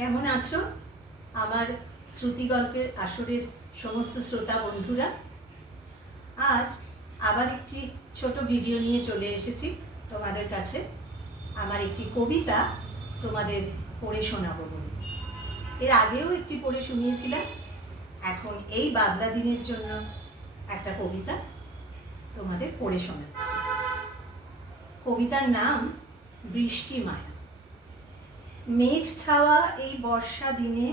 কেমন আছো আমার শ্রুতি গল্পের আসরের সমস্ত শ্রোতা বন্ধুরা? আজ আবার একটি ছোট ভিডিও নিয়ে চলে এসেছি তোমাদের কাছে। আমার একটি কবিতা তোমাদের পড়ে শোনাবো বলে। এর আগেও একটি পড়ে শুনিয়েছিলাম, এখন এই বাদলা দিনের জন্য একটা কবিতা তোমাদের পড়ে শোনাচ্ছি। কবিতার নাম বৃষ্টি মায়া। মেঘ ছাওয়া এই বর্ষা দিনে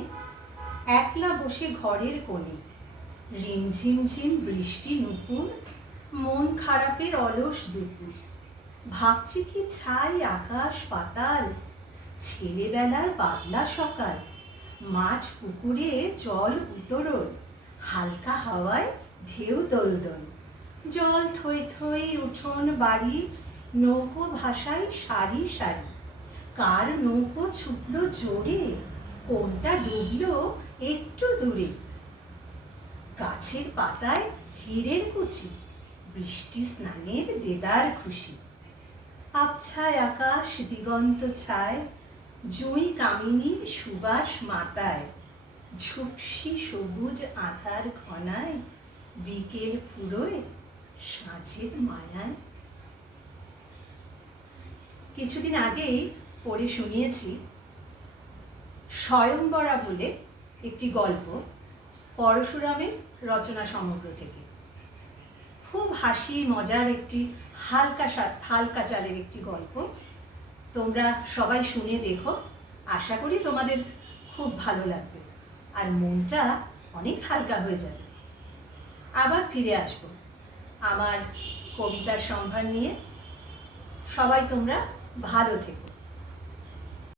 একলা বসে ঘরের কোণে, রিমঝিমঝিম বৃষ্টি নুপুর, মন খারাপের অলস দুপুর। ভাবছি কি ছাই আকাশ পাতাল, ছেলেবেলার বাদলা সকাল, মাঠ পুকুরে জল উতরল, হালকা হাওয়ায় ঢেউ দোলদোল, জল থই থই উঠোন বাড়ি, নৌকো ভাসায় সারি সারি। কার নৌকো ছুটলো জোরে, কোনটা ডুবলো একটু দূরে। গাছের পাতায় হীরের কুচি, বৃষ্টি স্নানের দেদার খুশি। আবছায় আকাশ দিগন্ত ছায়, জুঁই কামিনীর সুবাস মাতায়, ঝুপসি সবুজ আধার ঘনায়, বিকেল ফুরোয় সাঁঝের মায়ায়। কিছুদিন আগেই পড়ে শুনিয়েছি স্বয়ংবরা বলে একটি গল্প, পরশুরামের রচনা সমগ্র থেকে। খুব হাসি মজার একটি হালকা চালের একটি গল্প। তোমরা সবাই শুনে দেখো, আশা করি তোমাদের খুব ভালো লাগবে আর মনটা অনেক হালকা হয়ে যাবে। আবার ফিরে আসবো আমার কবিতার সম্ভার নিয়ে। সবাই তোমরা ভালো থেকো।